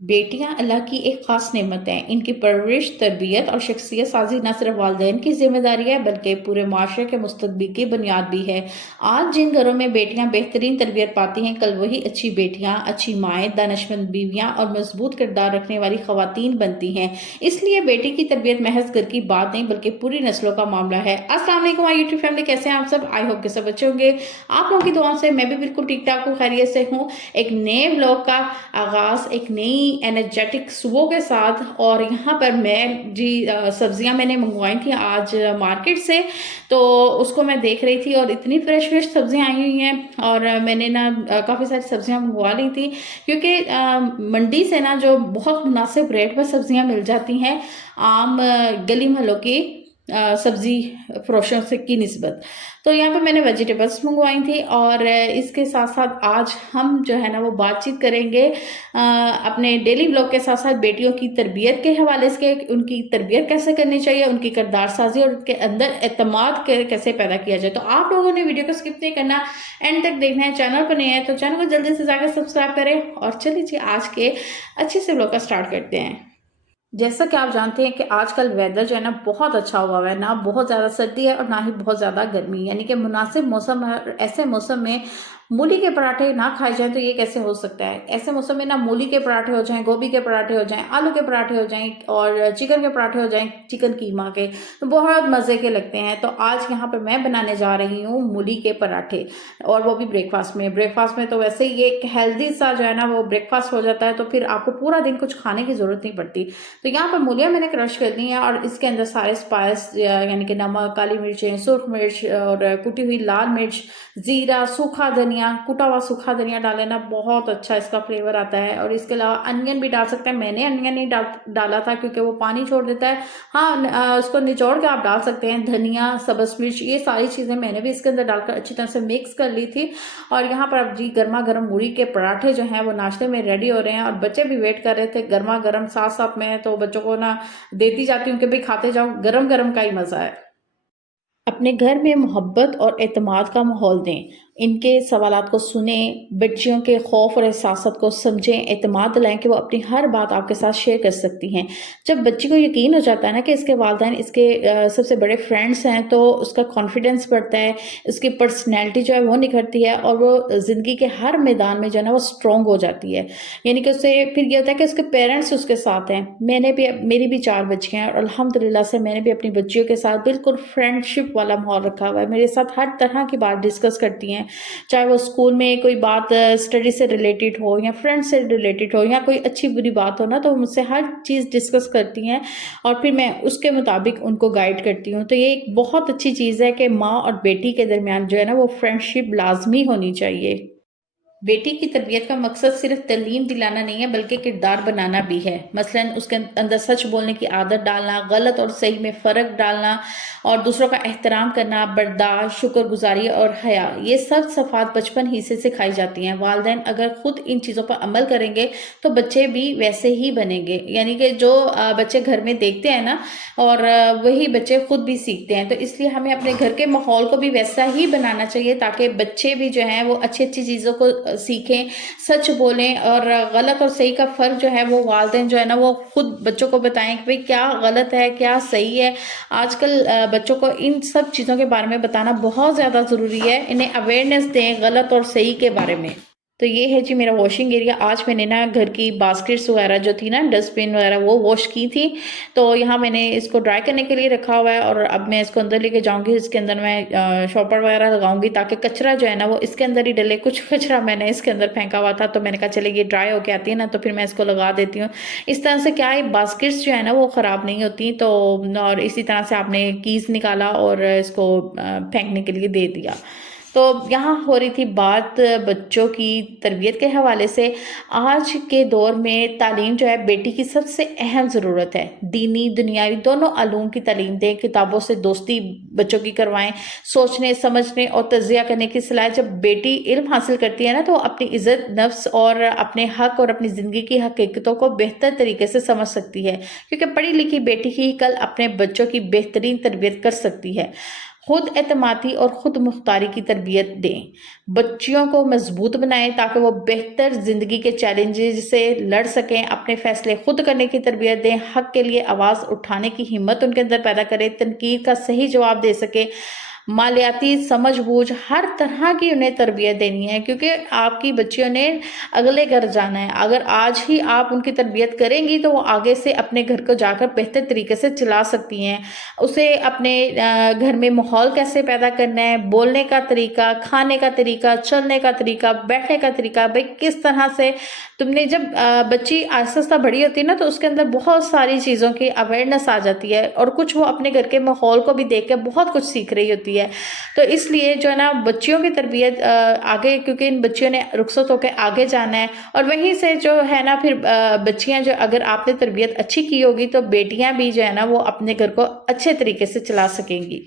बेटियां अल्लाह की एक ख़ास नेमत हैं। इनकी परवरिश, तरबियत और शख्सियत साज़ी न सिर्फ वालिदैन की ज़िम्मेदारी है बल्कि पूरे माशरे के मुस्तक़बिल की बुनियाद भी है। आज जिन घरों में बेटियां बेहतरीन तरबियत पाती हैं, कल वही अच्छी बेटियां, अच्छी माएँ, दानिशमंद बीवियां और मजबूत किरदार रखने वाली ख़वातीन बनती हैं। इसलिए बेटी की तरबियत महज घर की बात नहीं बल्कि पूरी नस्लों का मामला है। अस्सलाम वालेकुम माय यूट्यूब फैमिली, कैसे हैं आप सब? आई होप के सब अच्छे होंगे। आप लोगों की दुआओं से मैं भी बिल्कुल ठीक ठाक हूँ, खैरियत से हूँ। एक नए ब्लॉग का आगाज़ एक नई एनर्जेटिक सुबह के साथ। और यहाँ पर मैं जी सब्जियां मैंने मंगवाई थी आज मार्केट से, तो उसको मैं देख रही थी और इतनी फ्रेश फ्रेश सब्जियां आई हुई हैं। और मैंने ना काफ़ी सारी सब्जियां मंगवा ली थी क्योंकि मंडी से ना जो बहुत मुनासिब रेट पर सब्जियां मिल जाती हैं आम गली मोहल्लों की सब्जी फरोशों से की निस्बत। तो यहाँ पे मैंने वेजिटेबल्स मंगवाई थी और इसके साथ साथ आज हम जो है ना वो बातचीत करेंगे अपने डेली ब्लॉग के साथ साथ बेटियों की तरबियत के हवाले से, उनकी तरबियत कैसे करनी चाहिए, उनकी किरदार साजी और उनके अंदर एतमाद कैसे पैदा किया जाए। तो आप लोगों ने वीडियो को स्किप नहीं करना, एंड तक देखना है। चैनल पर नहीं है तो चैनल को जल्दी से जाकर सब्सक्राइब करें। और चलिए आज के अच्छे से ब्लॉग का स्टार्ट करते हैं। जैसा कि आप जानते हैं कि आजकल वेदर जो है ना बहुत अच्छा हुआ है, ना बहुत ज़्यादा सर्दी है और ना ही बहुत ज़्यादा गर्मी, यानी कि मुनासिब मौसम है। और ऐसे मौसम में मूली के पराठे ना खाए जाएं तो ये कैसे हो सकता है। ऐसे मौसम में ना मूली के पराठे हो जाएं, गोभी के पराठे हो जाएं, आलू के पराठे हो जाएं और चिकन के पराठे हो जाएं, चिकन कीमा के, तो बहुत मज़े के लगते हैं। तो आज यहाँ पर मैं बनाने जा रही हूँ मूली के पराठे, और वो भी ब्रेकफास्ट में तो वैसे ही ये एक हेल्दी सा जो है ना वो ब्रेकफास्ट हो जाता है, तो फिर आपको पूरा दिन कुछ खाने की ज़रूरत नहीं पड़ती। तो यहाँ पर मूलियाँ मैंने क्रश कर ली हैं और इसके अंदर सारे स्पाइस यानी कि नमक, काली मिर्चें, सुर्ख मिर्च और कुटी हुई लाल मिर्च, जीरा, सूखा धनिया, कुटा हुआ सूखा धनिया डाले ना बहुत अच्छा इसका फ्लेवर आता है। और इसके अलावा अनियन भी डाल सकते हैं। मैंने अनियन नहीं डाला था क्योंकि वो पानी छोड़ देता है। हाँ, उसको निचोड़ के आप डाल सकते हैं। धनिया, सब्ज मिर्च, ये सारी चीज़ें मैंने भी इसके अंदर डालकर अच्छी तरह से मिक्स कर ली थी। और यहाँ पर अब जी गर्मा गर्म मूली के पराठे जो हैं वो नाश्ते में रेडी हो रहे हैं और बच्चे भी वेट कर रहे थे गर्मा गर्म साथ साथ में, तो बच्चों को ना देती जाती हूँ कि भाई खाते जाओ, गरम गरम का ही मज़ा है। अपने घर में मोहब्बत और एतमाद का माहौल दें। इनके सवालात को सुनें, बच्चियों के खौफ और एहसासात को समझें, एतमाद दिलाएं कि वो अपनी हर बात आपके साथ शेयर कर सकती हैं। जब बच्ची को यकीन हो जाता है ना कि इसके वालिदैन इसके सबसे बड़े फ्रेंड्स हैं, तो उसका कॉन्फिडेंस बढ़ता है, उसकी पर्सनैलिटी जो है वो निखरती है और वो ज़िंदगी के हर मैदान में जो है ना वो स्ट्रॉन्ग हो जाती है। यानी कि उससे फिर ये होता है कि उसके पेरेंट्स उसके साथ हैं। मेरी भी 4 बच्चियाँ हैं और अल्हम्दुलिल्लाह से मैंने भी अपनी बच्चियों के साथ बिल्कुल फ्रेंडशिप वाला माहौल रखा हुआ है। मेरे साथ हर तरह की बात डिस्कस करती हैं, चाहे वो स्कूल में कोई बात स्टडी से रिलेटेड हो या फ्रेंड से रिलेटेड हो या कोई अच्छी बुरी बात हो ना, तो मुझसे हर चीज़ डिस्कस करती हैं और फिर मैं उसके मुताबिक उनको गाइड करती हूँ। तो ये एक बहुत अच्छी चीज़ है कि माँ और बेटी के दरमियान जो है ना वो फ्रेंडशिप लाजमी होनी चाहिए। बेटी की तरबियत का मकसद सिर्फ तालीम दिलाना नहीं है बल्कि किरदार बनाना भी है। मसलन उसके अंदर सच बोलने की आदत डालना, गलत और सही में फ़र्क डालना और दूसरों का एहतराम करना, बर्दाश्त, शुक्रगुजारी और हया, ये सब सफ़ात बचपन ही से सिखाई जाती हैं। वालिदैन अगर खुद इन चीज़ों पर अमल करेंगे तो बच्चे भी वैसे ही बनेंगे। यानी कि जो बच्चे घर में देखते हैं ना, और वही बच्चे खुद भी सीखते हैं। तो इसलिए हमें अपने घर के माहौल को भी वैसा ही बनाना चाहिए ताकि बच्चे भी जो हैं वो अच्छी अच्छी चीज़ों को सीखें, सच बोलें और गलत और सही का फ़र्क जो है वो वालिदैन जो है ना वो खुद बच्चों को बताएं कि भाई क्या गलत है, क्या सही है। आजकल बच्चों को इन सब चीज़ों के बारे में बताना बहुत ज़्यादा ज़रूरी है। इन्हें अवेयरनेस दें गलत और सही के बारे में। तो ये है जी मेरा वॉशिंग एरिया। आज मैंने ना घर की बास्केट्स वगैरह जो थी ना, डस्टबिन वगैरह, वो वॉश की थी। तो यहाँ मैंने इसको ड्राई करने के लिए रखा हुआ है और अब मैं इसको अंदर लेके जाऊंगी। इसके अंदर मैं शॉपर वगैरह लगाऊंगी ताकि कचरा जो है ना वो इसके अंदर ही डले। कुछ कचरा मैंने इसके अंदर फेंका हुआ था, तो मैंने कहा चले ये ड्राई होके आती है ना तो फिर मैं इसको लगा देती हूँ। इस तरह से क्या है, बास्केट्स जो है ना वो ख़राब नहीं होती। तो और इसी तरह से आपने कीज़ निकाला और इसको फेंकने के लिए दे दिया। तो यहाँ हो रही थी बात बच्चों की तरबियत के हवाले से। आज के दौर में तालीम जो है बेटी की सबसे अहम ज़रूरत है। दीनी दुनियावी दोनों अलूम की तालीम दें, किताबों से दोस्ती बच्चों की करवाएं, सोचने समझने और तजिया करने की सलाह। जब बेटी इल्म हासिल करती है ना तो अपनी इज़्ज़त नफ्स और अपने हक और अपनी ज़िंदगी की हकीकतों को बेहतर तरीके से समझ सकती है, क्योंकि पढ़ी लिखी बेटी ही कल अपने बच्चों की बेहतरीन तरबियत कर सकती है। خود اعتمادی اور خود مختاری کی تربیت دیں، بچیوں کو مضبوط بنائیں تاکہ وہ بہتر زندگی کے چیلنجز سے لڑ سکیں، اپنے فیصلے خود کرنے کی تربیت دیں، حق کے لیے آواز اٹھانے کی ہمت ان کے اندر پیدا کریں، تنقید کا صحیح جواب دے سکیں، مالیاتی سمجھ بوجھ ہر طرح کی انہیں تربیت دینی ہے، کیونکہ آپ کی بچیوں نے اگلے گھر جانا ہے۔ اگر آج ہی آپ ان کی تربیت کریں گی تو وہ آگے سے اپنے گھر کو جا کر بہتر طریقے سے چلا سکتی ہیں۔ اسے اپنے گھر میں ماحول کیسے پیدا کرنا ہے، بولنے کا طریقہ، کھانے کا طریقہ، چلنے کا طریقہ، بیٹھنے کا طریقہ، بھئی کس طرح سے تم نے جب بچی آہستہ آہستہ بڑی ہوتی ہے نا تو اس کے اندر بہت ساری چیزوں کی اویئرنیس آ جاتی ہے، اور کچھ وہ اپنے گھر کے ماحول کو بھی دیکھ کے بہت کچھ سیکھ رہی ہوتی ہے۔ تو اس لیے جو ہے نا بچیوں کی تربیت آگے، کیونکہ ان بچیوں نے رخصت ہو کے آگے جانا ہے، اور وہیں سے جو ہے نا پھر بچیاں جو اگر آپ نے تربیت اچھی کی ہوگی تو بیٹیاں بھی جو ہے نا وہ اپنے گھر کو اچھے طریقے سے چلا سکیں گی۔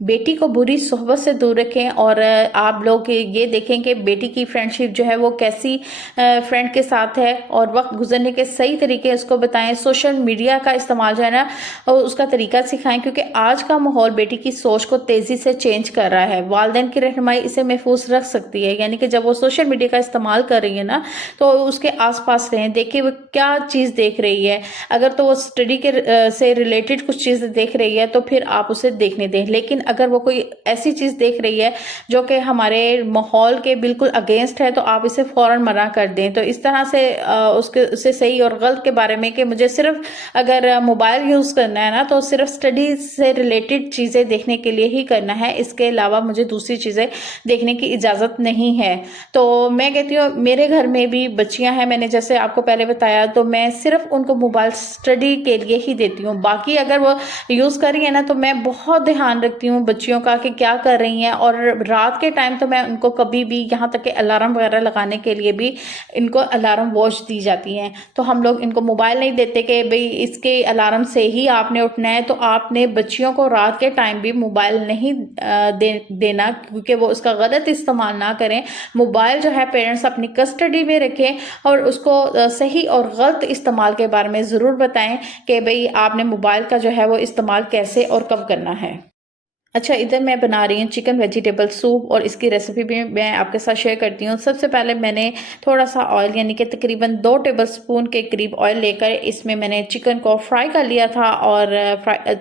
بیٹی کو بری صحبت سے دور رکھیں، اور آپ لوگ یہ دیکھیں کہ بیٹی کی فرینڈ شپ جو ہے وہ کیسی فرینڈ کے ساتھ ہے، اور وقت گزرنے کے صحیح طریقے اس کو بتائیں۔ سوشل میڈیا کا استعمال جو ہے نا اس کا طریقہ سکھائیں، کیونکہ آج کا ماحول بیٹی کی سوچ کو تیزی سے چینج کر رہا ہے۔ والدین کی رہنمائی اسے محفوظ رکھ سکتی ہے، یعنی کہ جب وہ سوشل میڈیا کا استعمال کر رہی ہے نا تو اس کے آس پاس رہیں، دیکھیں وہ کیا چیز دیکھ رہی ہے۔ اگر تو وہ اسٹڈی کے سے ریلیٹڈ کچھ چیز دیکھ رہی ہے تو پھر آپ اسے دیکھنے دیں، لیکن اگر وہ کوئی ایسی چیز دیکھ رہی ہے جو کہ ہمارے ماحول کے بالکل اگینسٹ ہے تو آپ اسے فوراً منع کر دیں۔ تو اس طرح سے اسے صحیح اور غلط کے بارے میں کہ مجھے صرف اگر موبائل یوز کرنا ہے نا تو صرف اسٹڈی سے ریلیٹڈ چیزیں دیکھنے کے لیے ہی کرنا ہے، اس کے علاوہ مجھے دوسری چیزیں دیکھنے کی اجازت نہیں ہے۔ تو میں کہتی ہوں میرے گھر میں بھی بچیاں ہیں، میں نے جیسے آپ کو پہلے بتایا، تو میں صرف ان کو موبائل اسٹڈی کے لیے ہی دیتی ہوں، باقی اگر وہ یوز کر رہی ہیں نا تو میں بہت دھیان رکھتی ہوں بچیوں کا کہ کیا کر رہی ہیں، اور رات کے ٹائم تو میں ان کو کبھی بھی، یہاں تک کہ الارم وغیرہ لگانے کے لیے بھی ان کو الارم واچ دی جاتی ہیں۔ تو ہم لوگ ان کو موبائل نہیں دیتے کہ بھئی اس کے الارم سے ہی آپ نے اٹھنا ہے، تو آپ نے بچیوں کو رات کے ٹائم بھی موبائل نہیں دینا، کیونکہ وہ اس کا غلط استعمال نہ کریں۔ موبائل جو ہے پیرنٹس اپنی کسٹڈی میں رکھیں، اور اس کو صحیح اور غلط استعمال کے بارے میں ضرور بتائیں کہ بھئی آپ نے موبائل کا جو ہے وہ استعمال کیسے اور کب کرنا ہے۔ اچھا، ادھر میں بنا رہی ہوں چکن ویجیٹیبل سوپ، اور اس کی ریسیپی بھی میں آپ کے ساتھ شیئر کرتی ہوں۔ سب سے پہلے میں نے تھوڑا سا آئل، یعنی کہ تقریباً 2 ٹیبل سپون کے قریب آئل لے کر اس میں نے چکن کو فرائی کر لیا تھا، اور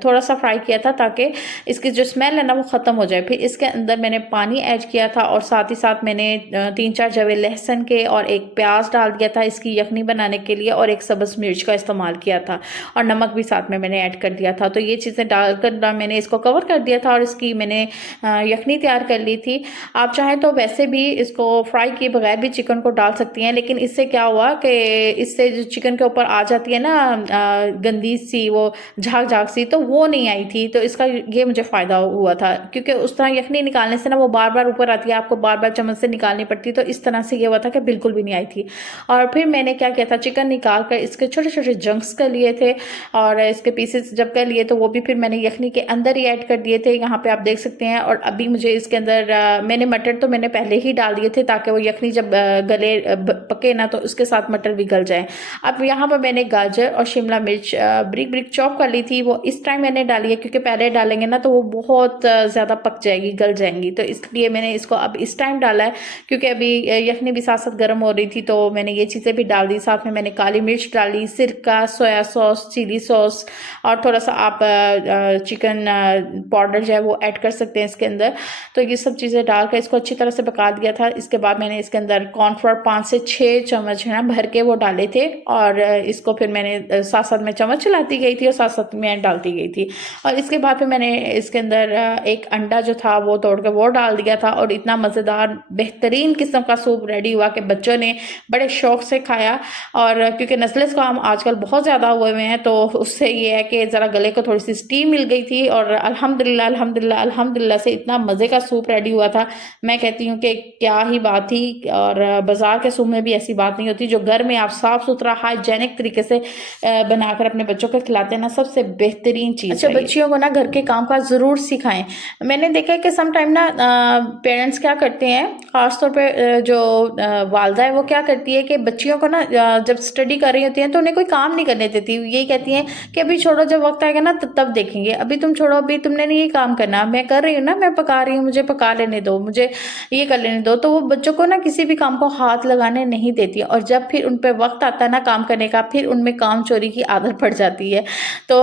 تھوڑا سا فرائی کیا تھا تاکہ اس کی جو اسمیل ہے نا وہ ختم ہو جائے۔ پھر اس کے اندر میں نے پانی ایڈ کیا تھا، اور ساتھ ہی ساتھ میں نے 3-4 جوے لہسن کے اور ایک پیاز ڈال دیا تھا اس کی یخنی بنانے کے لیے، اور ایک سبز مرچ کا استعمال کیا تھا، اور نمک بھی ساتھ میں نے ایڈ کر دیا تھا۔ تو یہ چیزیں ڈال کر میں نے اس کو کور کر دیا تھا، اور اس کی میں نے یخنی تیار کر لی تھی۔ آپ چاہیں تو ویسے بھی اس کو فرائی کیے بغیر بھی چکن کو ڈال سکتی ہیں، لیکن اس سے کیا ہوا کہ اس سے جو چکن کے اوپر آ جاتی ہے نا گندی سی، وہ جھاگ جھاگ سی، تو وہ نہیں آئی تھی۔ تو اس کا یہ مجھے فائدہ ہوا تھا، کیونکہ اس طرح یخنی نکالنے سے نا وہ بار بار اوپر آتی ہے، آپ کو بار بار چمچ سے نکالنی پڑتی، تو اس طرح سے یہ ہوا تھا کہ بالکل بھی نہیں آئی تھی۔ اور پھر میں نے کیا کیا تھا، چکن نکال کر اس کے چھوٹے چھوٹے جنکس کر لیے تھے، اور اس کے پیسز جب کر لیے تو وہ بھی پھر میں نے یخنی کے اندر ہی ایڈ کر دیے تھے، یہاں پہ آپ دیکھ سکتے ہیں۔ اور ابھی مجھے اس کے اندر میں نے مٹر تو میں نے پہلے ہی ڈال دیے تھے تاکہ وہ یخنی جب گلے پکے نا تو اس کے ساتھ مٹر بھی گل جائیں۔ اب یہاں پر میں نے گاجر اور شملہ مرچ بریک بریک چاپ کر لی تھی، وہ اس ٹائم میں نے ڈالی ہے کیونکہ پہلے ڈالیں گے نا تو وہ بہت زیادہ پک جائے گی، گل جائیں گی، تو اس لیے میں نے اس کو اب اس ٹائم ڈالا ہے، کیونکہ ابھی یخنی بھی ساتھ ساتھ گرم ہو رہی تھی، تو میں نے یہ چیزیں بھی ڈال دی۔ ساتھ میں نے کالی مرچ ڈالی، سرکہ، سویا سوس، چلی سوس، اور تھوڑا سا آپ چکن پاؤڈر جو ہے وہ ایڈ کر سکتے ہیں اس کے اندر۔ تو یہ سب چیزیں ڈال کر اس کو اچھی طرح سے پکا دیا تھا۔ اس کے بعد میں نے اس کے اندر کارن فلور 5 سے 6 چمچ ہے نا بھر کے وہ ڈالے تھے، اور اس کو پھر میں نے ساتھ ساتھ میں چمچ چلاتی گئی تھی اور ساتھ ساتھ میں ڈالتی گئی تھی۔ اور اس کے بعد پھر میں نے اس کے اندر ایک انڈا جو تھا وہ توڑ کے وہ ڈال دیا تھا، اور اتنا مزیدار بہترین قسم کا سوپ ریڈی ہوا کہ بچوں نے بڑے شوق سے کھایا۔ اور کیونکہ نسلس کا ہم آج کل بہت زیادہ ہوئے ہوئے ہیں، تو اس سے یہ ہے کہ ذرا گلے کو تھوڑی سی اسٹیم مل گئی تھی، اور الحمدللہ سے اتنا مزے کا سوپ ریڈی ہوا تھا۔ میں کہتی ہوں کہ کیا ہی بات تھی، اور بازار کے سوپ میں بھی ایسی بات نہیں ہوتی، جو گھر میں آپ صاف ستھرا ہائیجینک طریقے سے بنا کر اپنے بچوں کو کھلاتے ہیں نا، سب سے بہترین چیز۔ اچھا، بچیوں کو نا گھر کے کام کا ضرور سکھائیں۔ میں نے دیکھا ہے کہ سم ٹائم نا پیرنٹس کیا کرتے ہیں، خاص طور پہ جو والدہ ہے وہ کیا کرتی ہے کہ بچیوں کو نا جب اسٹڈی کر رہی ہوتی ہیں تو انہیں کوئی کام نہیں کرنے دیتی، یہی کہتی ہیں کہ ابھی چھوڑو، جب وقت آئے گا نا تب دیکھیں گے، ابھی تم چھوڑو، ابھی تم نے نہیں یہ کام काम करना, मैं कर रही हूँ ना, मैं पका रही हूँ, मुझे पका लेने दो, मुझे ये कर लेने दो। तो वो बच्चों को ना किसी भी काम को हाथ लगाने नहीं देती और जब फिर उन पे वक्त आता है ना काम करने का, फिर उनमें काम चोरी की आदत पड़ जाती है। तो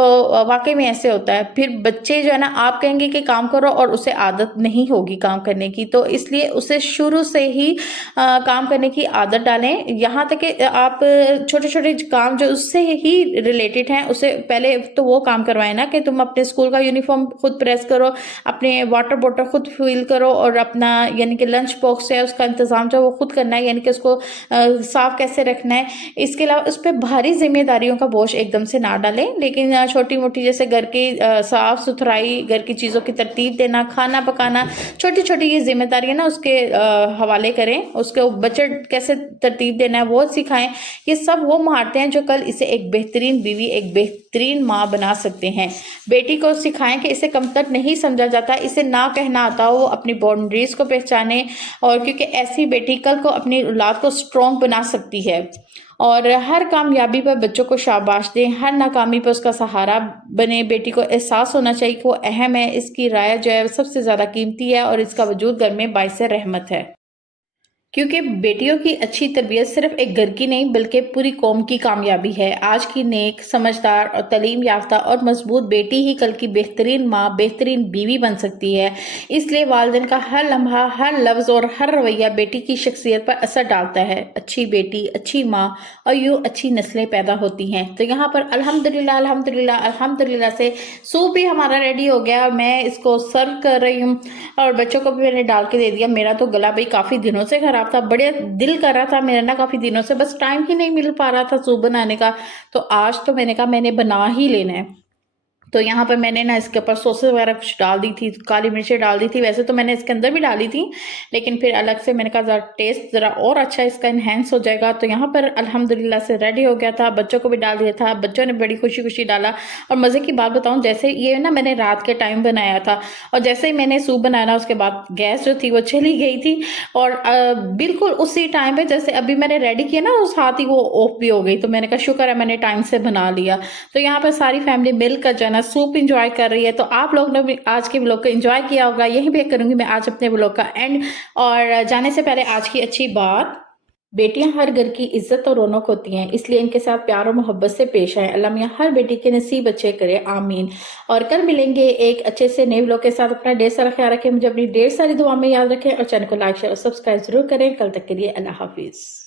वाकई में ऐसे होता है, फिर बच्चे जो है ना, आप कहेंगे कि काम करो और उसे आदत नहीं होगी काम करने की, तो इसलिए उसे शुरू से ही काम करने की आदत डालें। यहाँ तक कि आप छोटे छोटे काम जो उससे ही रिलेटेड हैं, उसे पहले तो वो काम करवाएं ना, कि तुम अपने स्कूल का यूनिफॉर्म खुद प्रेस करो, अपने वाटर बॉटल खुद फिल करो और अपना यानी कि लंच बॉक्स है उसका इंतजाम जो वो खुद करना है, यानी कि उसको साफ कैसे रखना है। इसके अलावा उस पर भारी जिम्मेदारियों का बोझ एकदम से ना डालें, लेकिन छोटी मोटी जैसे घर की साफ सुथराई, घर की चीज़ों की तरतीब देना, खाना पकाना, छोटी छोटी ये जिम्मेदारियां ना उसके हवाले करें। उसके बजट कैसे तरतीब देना है वो सिखाएं। ये सब वो महारतें हैं जो कल इसे एक बेहतरीन बीवी, एक बेहतरीन माँ बना सकते हैं। बेटी को सिखाएं कि इसे कमतर नहीं समझा जाता, इसे ना कहना आता हो, वो अपनी बाउंड्रीज को पहचाने, और क्योंकि ऐसी बेटी कल को अपनी औलाद को स्ट्रॉन्ग बना सकती है। और हर कामयाबी पर बच्चों को शाबाश दें, हर नाकामी पर उसका सहारा बने। बेटी को एहसास होना चाहिए कि वो अहम है, इसकी राय जो है सबसे ज़्यादा कीमती है और इसका वजूद घर में बाइस रहमत है। क्योंकि बेटियों की अच्छी तरबियत सिर्फ एक घर की नहीं बल्कि पूरी कौम की कामयाबी है। आज की नेक, समझदार और तालीम याफ्ता और मजबूत बेटी ही कल की बेहतरीन माँ, बेहतरीन बीवी बन सकती है। इसलिए वालिदैन का हर लम्हा, हर लफ्ज़ और हर रवैया बेटी की शख्सियत पर असर डालता है। अच्छी बेटी, अच्छी माँ और यूँ अच्छी नस्लें पैदा होती हैं। तो यहाँ पर अल्हम्दुलिल्लाह अल्हम्दुलिल्लाह अल्हम्दुलिल्लाह से सूप भी हमारा रेडी हो गया और मैं इसको सर्व कर रही हूँ और बच्चों को भी मैंने डाल के दे दिया। मेरा तो गला भाई काफ़ी दिनों से खराब था, बड़े दिल कर रहा था मेरा ना काफ़ी दिनों से, बस टाइम ही नहीं मिल पा रहा था सूप बनाने का। तो आज तो मैंने कहा मैंने बना ही लेना है। तो यहाँ पर मैंने ना इसके ऊपर सॉसेस वगैरह कुछ डाल दी थी, काली मिर्चें डाल दी थी, वैसे तो मैंने इसके अंदर भी डाली थी, लेकिन फिर अलग से मैंने कहा ज़रा टेस्ट ज़रा और अच्छा इसका इन्हेंस हो जाएगा। तो यहाँ पर अल्हम्दुलिल्लाह से रेडी हो गया था, बच्चों को भी डाल दिया था, बच्चों ने बड़ी खुशी खुशी डाला। और मज़े की बात बताऊँ, जैसे ये ना मैंने रात के टाइम बनाया था और जैसे ही मैंने सूप बनाया ना उसके बाद गैस जो थी वो चली गई थी और बिल्कुल उसी टाइम पर जैसे अभी मैंने रेडी किया ना उस हाथ ही वो ऑफ भी हो गई। तो मैंने कहा शुक्र है मैंने टाइम से बना लिया। तो यहाँ पर सारी फैमिली मिलकर जो है ना सूप इंजॉय कर रही है। तो आप लोग ने भी आज के व्लॉग को एंजॉय किया होगा, यही भी करूंगी मैं आज अपने व्लॉग का एंड। और जाने से पहले आज की अच्छी बात, बेटियां हर घर की इज्जत और रौनक होती हैं, इसलिए इनके साथ प्यार और मोहब्बत से पेश आए। अल्लाह मियां हर बेटी के नसीब अच्छे करे, आमीन। और कल मिलेंगे एक अच्छे से नए व्लॉग के साथ। अपना ढेर सारा ख्याल रखें, मुझे अपनी ढेर सारी दुआ में याद रखें और चैनल को लाइक शेयर और सब्सक्राइब जरूर करें। कल तक के लिए अल्लाह हाफिज।